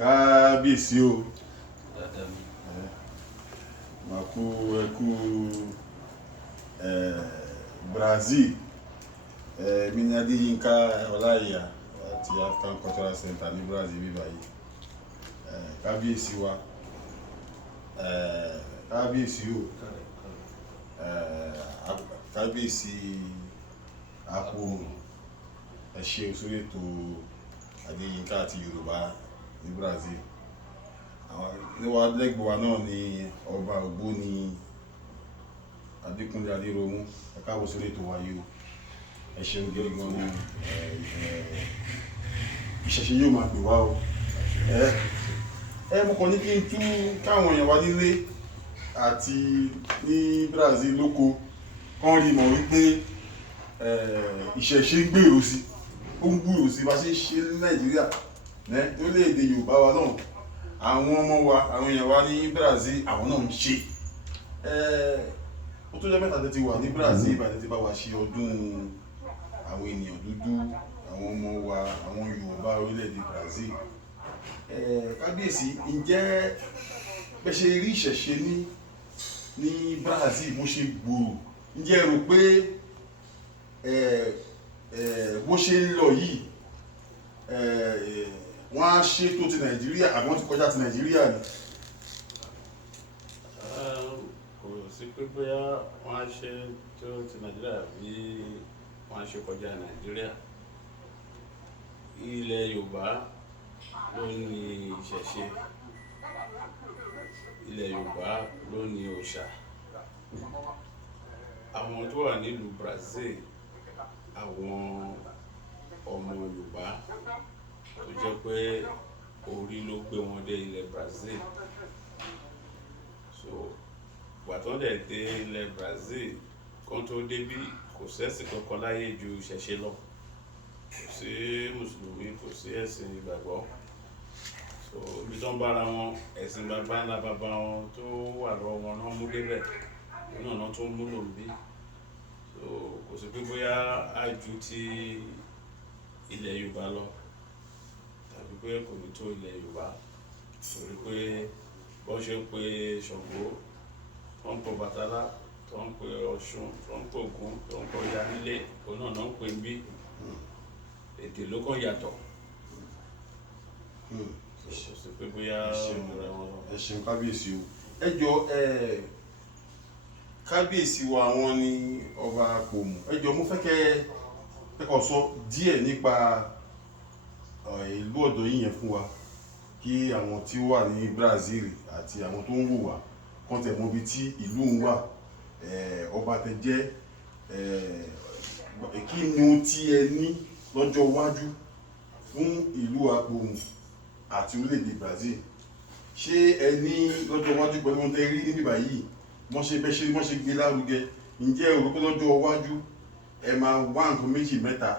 Kábíyèsí o. Màkú ẹkú Brazil. Mi ni Adeyinka Olaiya àti African Cultural Center ní Brazil bí báyìí. Kábíyèsí wa. Kábíyèsí o. Kábíyèsí Apomu. Ẹ ṣé sórí ètò Adeyinka àti Yorùbá ní Brazil. Níwá lẹ́gbẹ̀ẹ́ wa náà ni Ọba Ogboni Adekunle Aderonmu. Ẹ káàbọ̀ sórí ètò wa yìí o. Ẹ ṣeun gidi gan ni. Ìṣẹ̀ṣe yóò máa pè wá o. Mo kàn ní kí n tú káwọn èèyàn wá nílé àti ní Brazil lóko kán rí mọ̀ wípé ìṣẹ̀ṣe ń gbèrò sí, ó ń gbèrò sí bá ṣe ń ṣe ní Nàìjíríà lórílẹ̀-èdè Yorùbá wa náà. Àwọn ọmọ wa, àwọn èèyàn wa ní Brazil, àwọn náà ń ṣe. Ó tó jẹ́ mẹ́ta tẹ́ ti wà ní Brazil, ìbàdàn ti bá wa ṣe ọdún àwọn ènìyàn dúdú, àwọn ọmọ wa, àwọn Yorùbá orílẹ̀-èdè Brazil. Kábíyèsí, ǹjẹ́ bẹ́ ṣe rí ìṣẹ̀ṣe ní Brazil bó ṣe gbòòrò, ǹjẹ́ ẹ rò pé bó ṣe ń lọ yìí wọ́n á ṣe tó ti Nàìjíríà àbí wọ́n ti kọjá ti Nàìjíríà ni? Kò sí pé bóyá wọ́n á ṣe tó ti Nàìjíríà bí wọ́n á ṣe kọjá Nàìjíríà. Ilẹ̀ Yorùbá ló ní ìṣẹ̀ṣe, ilẹ̀ Yorùbá ló ní òòṣà. Àwọn tó wà nílùú Brazil, àwọn ọmọ Yorùbá tó jẹ́ pé orí ló gbé wọn dé ilẹ̀ Brazil. So gbàtọ́ dẹ̀ dé ilẹ̀ Brazil kan tó débí, kò sẹ́sìn kankan láyé ju ìṣẹ̀ṣe lọ. Kò sí mùsùlùmí, kò sí ẹ̀sìn ìgbàgbọ́. So ibi tó ń bára wọn, ẹ̀sìn bàbá ńlá bàbá wọn tó wà lọ́wọ́ wọn náà mú débẹ̀, òun náà tó ń múlò bí. So kò sí pé bóyá á ju ti ilẹ̀ Yorùbá lọ tàbí pé kò ní tó ilẹ̀ Yorùbá, torí pé bó ṣe ń pe Ṣàngó, tó ń pe Ọbàtálá, tó ń pe Ọ̀ṣun, tó ń pe Ògún, tó ń pe Ọya nílé, òun náà ń pe bí. Èdè ló kàn yàtọ̀. Kò sí pé bóyá ẹ ṣeun kábíyèsí o. Ẹ jọ kábíyèsí wa àwọn ni Ọba Apomu. Ẹ jọ mo fẹ́ kẹ́ kó sọ díẹ̀ nípa ìlú ọ̀dọ̀ yín yẹn fún wa, kí àwọn tí ó wà ní Brazil àti àwọn tó ń wò wá kán tẹ̀ mọ̀ ibi tí ìlú ń wà. Ọba tẹ́ jẹ́, kí ni ohun tí ẹ ní lọ́jọ́ iwájú fún ìlú Apomu àti orílẹ̀-èdè Brazil? Ṣé ẹ ní lọ́jọ́ iwájú pẹ̀lú ohun tẹ́ rí níbí báyìí, wọ́n ṣe gbé lárugẹ? Ǹjẹ́ ẹ rò pé lọ́jọ́ iwájú ẹ máa wá nǹkan méjì mẹ́ta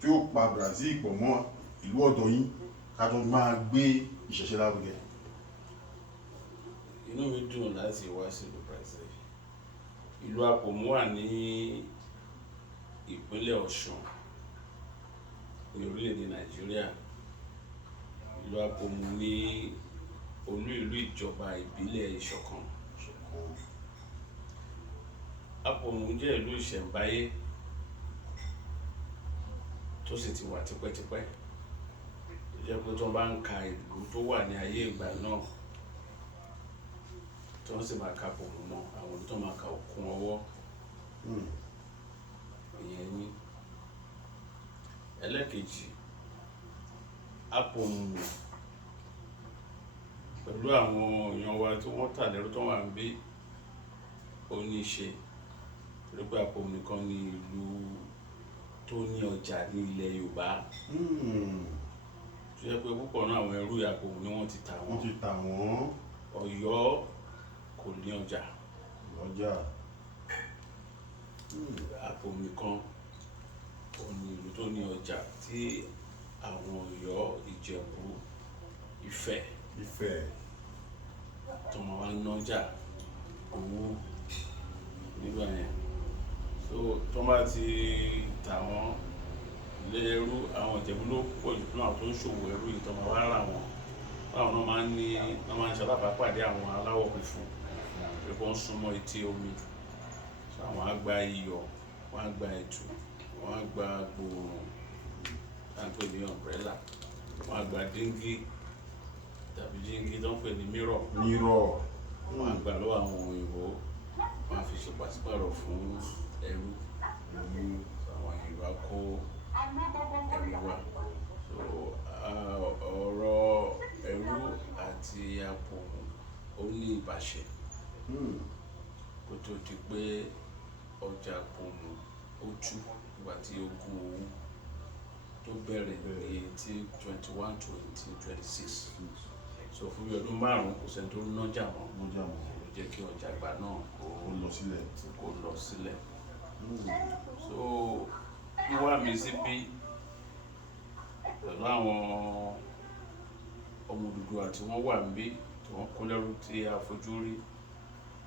tí ó pa Brazil pọ̀ mọ́ ìlú ọ̀dọ̀ yín ká tó máa gbé ìṣẹ̀ṣe lárugẹ? Inú mi dùn láti wá sí ìlú Brazil. Ìlú Apomu wà ní ìpínlẹ̀ Ọ̀ṣun ní orílẹ̀-èdè Nàìjíríà. Ìlú Apomu ní olú ìlú ìjọba ìbílẹ̀ Ìṣọ̀kan. Apomu jẹ́ ìlú ìṣẹ̀ǹbáyé tó sì ti wà tipẹ́tipẹ́. Ó jẹ́ pé tó bá ń ka ìlú tó wà ní ayé ìgbà náà, tó ń sì máa ka Apomu mọ́, àwọn tó máa ka Òkun Ọwọ́. Ìyẹn ní ẹlẹ́kejì. Apomu pẹ̀lú àwọn èèyàn wa tí wọ́n tà lẹ́rú tó wà ń bí, ó ní í ṣe. Torí pé Apomu nìkan ni ìlú tó ní ọjà ní ilẹ̀ Yorùbá. Tó jẹ́ pé púpọ̀ náà àwọn ẹrú Apomu ni wọ́n ti tà wọ́n. Ọ̀yọ́ kò ní ọjà. Apomu nìkan ó ní ìlú tó ní ọjà tí àwọn Ọ̀yọ́, Ìjẹ̀bú, Ifẹ̀ tó máa wá nájà owó nígbà yẹn. So tó bá ti tà wọ́n lé ẹrú, àwọn Ìjẹ̀bú ló pọ̀ jù fún àwọn tó ń ṣòwò ẹrú yìí tó máa wá rà wọ́n. wọ́n máa ń ṣalábàápàdé àwọn aláwọ̀ funfun pé wọ́n súnmọ́ etí omi. Àwọn á gba iyọ̀, wọ́n á gba ẹ̀tù, wọ́n á gba gbòòrùn táǹpé ní umbrella, wọ́n á gba díngí tàbí díngí tó ń pè ní mirror. Wọ́n á gba lọ́wọ́ àwọn òyìnbó, wọ́n á fi ṣe pàṣípàrọ̀ fún ẹrú. Àwọn òyìnbó á kó ẹrú wá. Ọ̀rọ̀ ẹrú àti Apomu ó ní ìbáṣe kó tó di pé ọjà Apomu ó tú nígbà tí ogun Òwu tó bẹ̀rẹ̀ ní 1821-1826. So fún bí ọdún 5 kò sẹ́ni tó nájà mọ́, ló jẹ́ kí ọjà àgbà náà kó lọ sílẹ̀. So wíwá mi síbí pẹ̀lú àwọn ọmọ Odùduwà tí wọ́n wà níbí tí wọ́n kó lẹ́rú tí a fojú rí,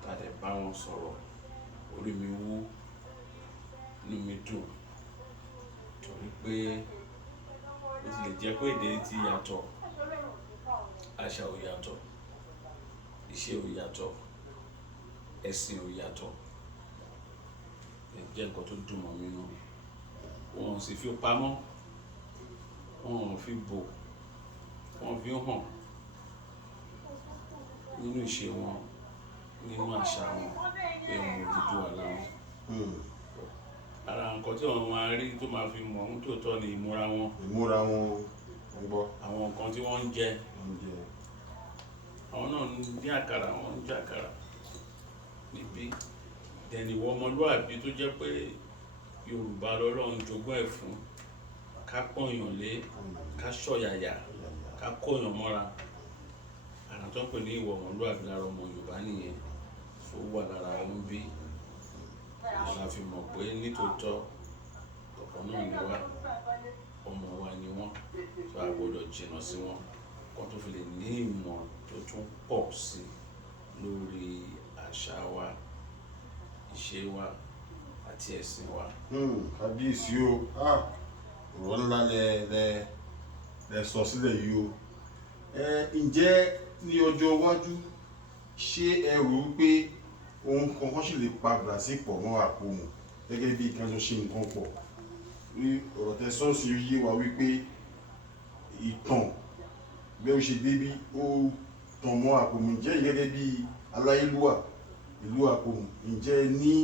tá dẹ̀ bá wọn sọ̀rọ̀, orí mi wú, inú mi dùn, torí pé ó ti lè jẹ́ pé èdè ti yàtọ̀, àṣà ò yàtọ̀, ìṣe ò yàtọ̀, ẹ̀sìn ò yàtọ̀. Jẹ́ nǹkan tó dùn mọ́ mi nínú. Wọn ò sì fi pamọ́, wọn ò fi bò, wọn fi hàn nínú ìṣe wọn, nínú àṣà wọn pé ọmọ Odùduwà làwọn. Ara nǹkan tí wọ́n máa rí tó máa fi mọ̀ ohun tó tọ́ ni ìmúra wọn. Ń gbọ́. Àwọn nǹkan tí wọ́n ń jẹ. Àwọn náà ń dín àkàrà, wọ́n ń jẹ àkàrà níbí. Dẹ̀ni ìwọ ọmọlúwàbí tó jẹ́ pé Yorùbá lọ́lọ́run jogún ẹ̀ fún, ká pọ̀nyàn lé, ká ṣọ̀yàyà, ká kóyàn mọ́ra. Àrà tó ń pè ní ìwọ ọmọlúwàbí lára ọmọ Yorùbá nìyẹn, tó wà lára wọn bí. La fi mọ̀ pé nítòótọ́ ọ̀pọ̀ náà ni wá, ọmọ wa ni wọ́n, tó a gbọ́dọ̀ jìnnà sí wọn kó tó fi lè ní ìmọ̀ tó tún pọ̀ sí lórí àṣà wa, ìṣe wa àti ẹ̀sìn wa. Kábíyèsí o, ọ̀rọ̀ ńlá lẹ sọ sílẹ̀ yìí o. Ǹjẹ́ ní ọjọ́ iwájú ṣé ẹ rò pé ohun kankan sì lè pa Brazil pọ̀ mọ́ Apomu gẹ́gẹ́ bí kan ṣe nǹkan pọ̀? Ọ̀rọ̀ tẹ sọ́ọ̀sì yé wa wípé ìtàn bí ó ṣe débí ó tàn mọ́ Apomu. Ǹjẹ́ gẹ́gẹ́ bí aláyélúwà ìlú Apomu, ǹjẹ́ ní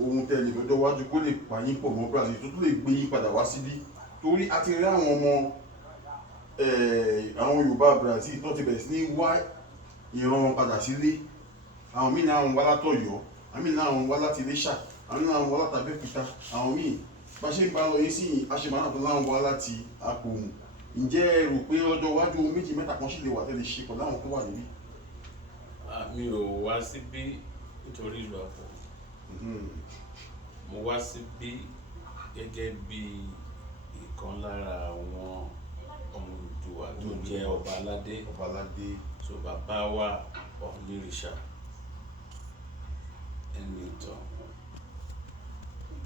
ohun tẹ́lẹ̀ lọ́jọ́ iwájú kó lè pa yín pọ̀ mọ́ Brazil tó tún lè gbé yín padà wá síbí? Torí a ti rí àwọn ọmọ àwọn Yorùbá Brazil tó ti bẹ̀rẹ̀ sí ní wá ìran wọn padà sílé. Àwọn míì náà ń wá látọ̀yọ́, àwọn míì náà ń wá láti Iléṣà, àwọn míì náà ń wá láti Abẹ́òkúta, àwọn míì bá ṣe ń bá lọ yín sí àṣemánà tó láwọn wá láti Apomu. Ǹjẹ́ ẹ rò pé ọjọ́ iwájú ohun méjì mẹ́ta kan sì lè wà tẹ́lẹ̀ ṣe pẹ̀lú àwọn tó wà níbí? Mi ò wá síbí nítorí ìlú Apomu. Mo wá síbí gẹ́gẹ́ bí ìkan lára àwọn ọmọ Odùduwà tó jẹ́ ọba aládé. So bàbá wa Onírìṣà ẹni ìtàn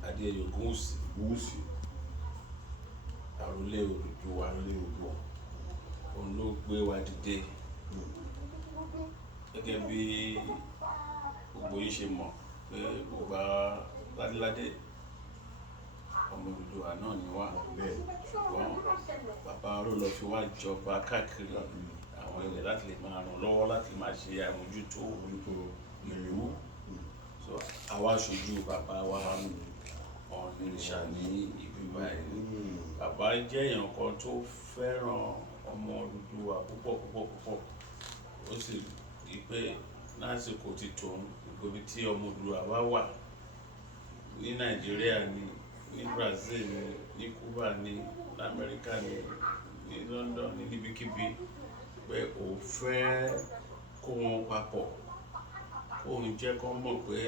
Adéyẹgúnwùsì àrólé Odùduwà, òun ló gbé wa dìde. Gẹ́gẹ́ bí gbogbo yín ṣe mọ̀ pé ọba ládéládé ọmọ Odùduwà náà ni wá. Ṣùgbọ́n bàbá ló lọ fi wá jọba káàkiri àwọn ilẹ̀ láti lè máa ràn lọ́wọ́ láti máa ṣe àmójútó ìlú. So àwa aṣojú bàbá wa Onírìṣà ní ibi báyìí. Bàbá jẹ́ èèyàn kan tó fẹ́ràn ọmọ Odùduwà púpọ̀. Ó sì rí pé lásìkò ti tòun, gbogbo tí ọmọ Odùduwà bá wà ní Nàìjíríà ni, ní Brazil ni, ní Cuba ni, ní Amẹ́ríkà ni, ní London ní níbikíbi, pé ó fẹ́ kó wọn papọ̀, kó ń jẹ́ kó mọ̀ pé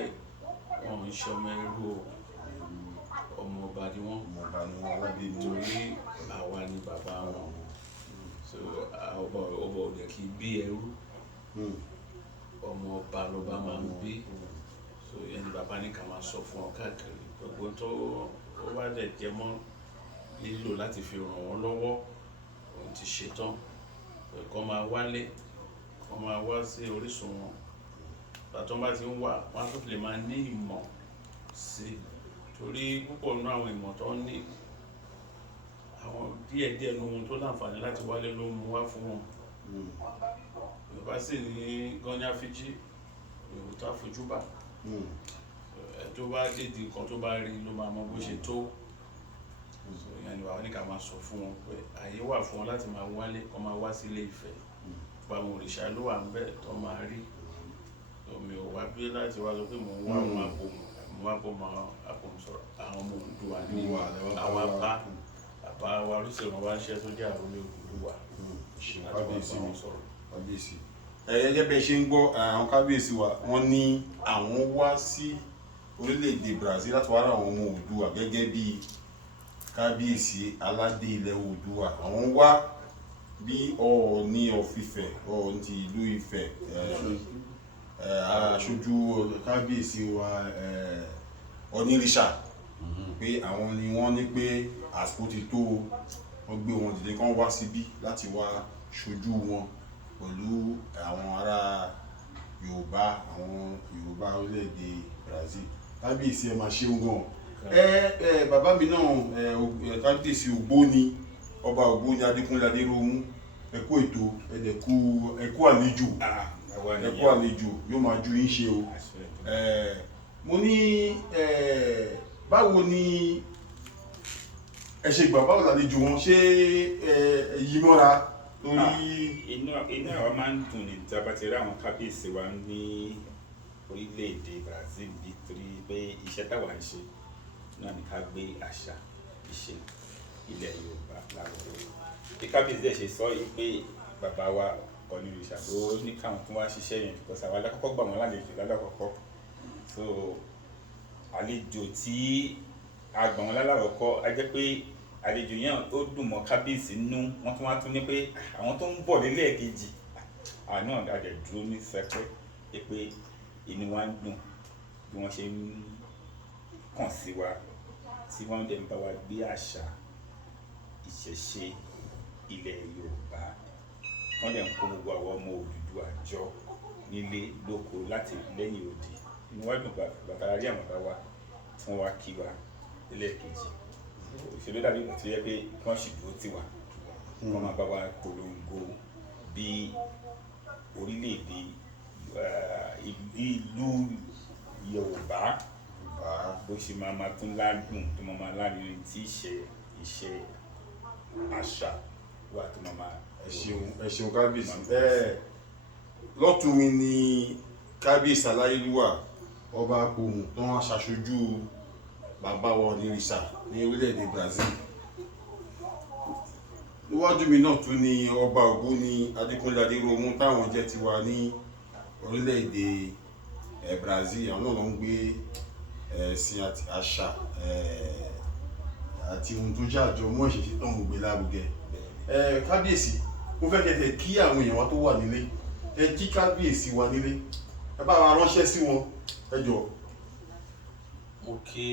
wọn ń ṣọmọ ẹrú o, ọmọ ọba ni wọ́n, torí àwa ni bàbá wọn. So ọba ò dẹ̀ kí bí ẹrú, ọmọ ọba lọba máa ń bí. So ẹni bàbá ní ká máa sọ fún ọ káàkiri gbogbo tó ó bá dẹ̀ jẹ mọ́ lílò láti fi ràn wọ́n lọ́wọ́, òun ti ṣetán kọ́ máa wálé, kọ́ máa wá sí orísun wọn. Tàtọ́ bá ti ń wà, wọ́n á tó lè máa ní ìmọ̀ sí, torí púpọ̀ nínú àwọn ìmọ̀ tó ń ní, àwọn díẹ̀díẹ̀ nínú ohun tó láǹfààní láti wálé ló mú wá fún wọn. Yorùbá sì ní gọ́nyá fíjì, Yorùbá fojúbà. Tó bá dédì nǹkan tó bá rí ló máa mọ bó ṣe tó. Ìyẹn ni wàá ní ká máa sọ fún wọn pé àyè wà fún wọn láti máa wálé, kó máa wá sí Ilé Ifẹ̀. Àwọn òrìṣà ló wà ń bẹ̀ tó máa rí. Mi ò wá bí láti wá sọ pé mò ń wá àwọn Apomu, mò ń wá Apomu sọ̀rọ̀. Àwọn ọmọ Odùduwà ní àwa bàbá wa oríṣiríṣi wọn bá ń ṣe tó jẹ́ àrólé Odùduwà. Kábíyèsí. Gẹ́gẹ́ bẹ́ẹ̀ ṣe ń gbọ́ àwọn kábíyèsí wa, wọ́n ní àwọn wá sí orílẹ̀-èdè Brazil láti wá ra àwọn ọmọ Oòduà gẹ́gẹ́ bí kábíyèsí aládé ilẹ̀ Oòduà. Àwọn wá bí Ọọ̀ni of Ifẹ̀, Ọọ̀ni ti ìlú Ifẹ̀, aṣojú kábíyèsí wa onírìṣà, pé àwọn ni wọ́n ní pé àsìkò ti tó, wọ́n gbé wọn dìde kán wá síbí láti wá ṣojú wọn pẹ̀lú àwọn ará Yorùbá, àwọn Yorùbá orílẹ̀-èdè Brazil. Kábíyèsí ẹ máa ṣeun gan. Bàbá mi náà kábíyèsí Ogboni, ọba Ogboni Adekunle Aderonmu, ẹ kú ètò, ẹ kú àlejò, yóò máa ju yín ṣe o. Mo ní báwo ni ẹ ṣe gbà, báwo làlejò wọn, ṣé yí mọ́ra lórí? Inú àwa máa ń dùn ní tí a bá ti rí àwọn kábíyèsí wa ní orílẹ̀-èdè Brazil nítorí pé iṣẹ́ táwa ń ṣe náà ni ká gbé àṣà ìṣe ilẹ̀ Yorùbá lárugẹ. Bí kábíyèsí dẹ̀ ṣe sọ yìí pé bàbá wa onírìṣà ló ní káwọn tó wá ṣiṣẹ́ yẹn, because àwa lákọ́kọ́ gbà wọ́n lálejò lálàkọ́kọ́. So àlejò tí a gbà wọ́n lálàkọ́kọ́, a jẹ́ pé àlejò yẹn ó dùn mọ́ kábíyèsí nínú. Wọ́n tún wá tún ní pé àwọn tó ń bọ̀ lẹ́lẹ́ẹ̀kejì àná àdẹ̀ dúró ní sẹpẹ́ pé inú wa ń dùn bí wọ́n ṣe ń kàn sí wa, tí wọ́n dẹ̀ ń bá wa gbé àṣà ìṣẹ̀ṣe ilẹ̀ Yorùbá. Wọ́n dẹ̀ ń kó gbogbo àwọn ọmọ Odùduwà jọ nílé lóko láti lẹ́yìn odi. Inú wa dùn bàbá rí àwọn bàbá wa tí wọ́n wá kí wa lẹ́lẹ́ẹ̀kejì. Ìṣèlú dàbí ìgbà tó yẹ pé kí wọ́n sì dúró tì wá, wọ́n máa bá wa polongo bí orílẹ̀-èdè ìlú Yorùbá bó ṣe máa tún ládùn, tó máa lárinrin tí ìṣe àṣà wà tó máa. Ẹ ṣeun kábíyèsí. Lọ́tùn mi ni kábíyèsí aláyélúwà ọba Apomu tó wọ́n ṣaṣojú bàbá wa onírìṣà ní orílẹ̀-èdè Brazil. Níwájú mi náà tún ni ọba Ogboni Adekunle Aderonmu táwọn jẹ́ tiwa ní orílẹ̀-èdè Brazil. Àwọn náà ló ń gbé ẹ̀sìn àti àṣà àti ohun tó jẹ́ àjọmọ́ ìṣẹ̀ṣe tó ń gbé lárugẹ. Kábíyèsí, mo fẹ́ kẹ́kẹ́ kí àwọn èèyàn wa tó wà nílé, ẹ kí kábíyèsí wa nílé, ẹ bá wa ránṣẹ́ sí wọn, ẹ jọ̀ọ́. Mo kí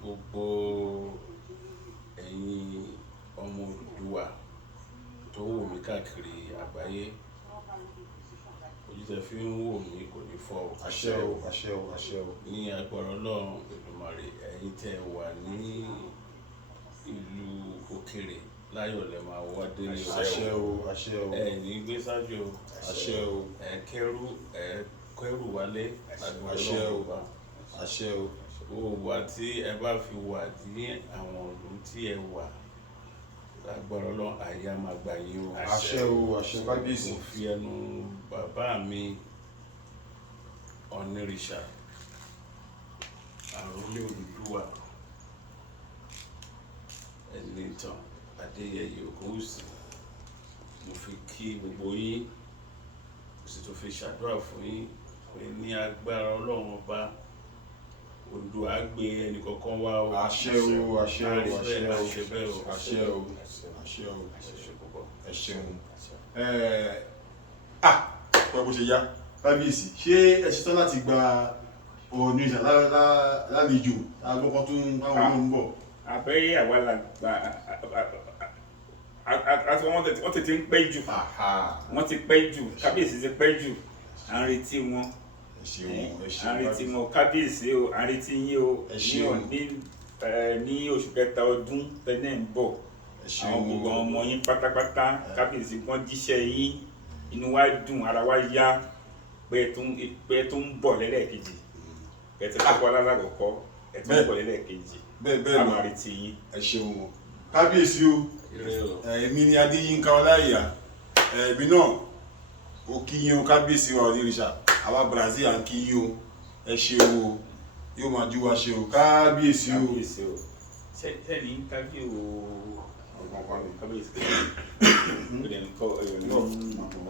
gbogbo ẹ̀yin ọmọ Odùduwà tó wò mí káàkiri àgbáyé. Ojú tẹ́ fi ń wò mí kò ní fọ́ o. Àṣẹ o, àṣẹ o, àṣẹ o. Ní agbára Ọlọ́run Èdùmàrè, ẹ̀yin tẹ́ wà ní ìlú òkèrè láyọ̀ lẹ máa wá délé o. Àṣẹ o, àṣẹ o. Ẹ ní gbé sáájú o. Àṣẹ o. Ẹ kẹ́rù wálé lágbára Àṣẹ o. Ọlọ́run. Àṣẹ o. Òwà tí ẹ bá fi wà ní àwọn ìlú tí ẹ wà lágbára Ọlọ́run, àyà máa gbà yín o. Àṣẹ o, àṣẹ kábíyèsí. Mo fi ẹnu bàbá mi onírìṣà àrólé Odùduwà Ẹnìtàn Adéyẹyè Ògúnwùsì, mo fi kí gbogbo yín, mo sì tún fi ṣàdúrà fún yín pé ní agbára Ọlọ́run ọba Odùduwà á gbé ẹnì kọ̀ọ̀kan wá o. Àṣẹ o, àṣẹ o, àṣẹ o, àṣẹ bẹ́ẹ̀ o. àṣẹ o, àṣẹ o, ẹ ṣeun. Pẹ́ bó ṣe yá, kábíyèsí, ṣé ẹ ṣetán láti gba onírìṣà lálejò agbọ́kọ́ tó ń báwọn náà ń bọ̀? Àbẹ́ àwa la àti wọ́n tètè ń pẹ́ jù wọ́n ti pẹ́ jù kábíyèsí ti pẹ́ jù à ń retí wọn à ń retí wọn kábíyèsí o à ń retí yín o ní oṣù kẹta ọdún tẹ́lẹ̀ ń bọ̀ àwọn gbogbo ọmọ yín pátápátá kábíyèsí wọ́n jíṣẹ́ yín inú wa dùn ara wa yá pé ẹ tún ń bọ̀ lẹ́lẹ́kejì ẹ ti kọ́kọ́ lálàkọ́kọ́ ẹ tún ń bọ̀ lẹ́lẹ́kejì bẹ́ẹ̀ àwọn àrètí yín. ẹ ṣeun o kábíyèsí o èmi ni Adeyinka Olaiya ẹbí náà ó kí yín o kábíyèsí wa onírìṣà àwa Brazil à ń kí yín o ẹ ṣeun o yóò máa jú wa ṣe o kábíyèsí o. sẹ́ni kábíyèsí o kábíyèsí.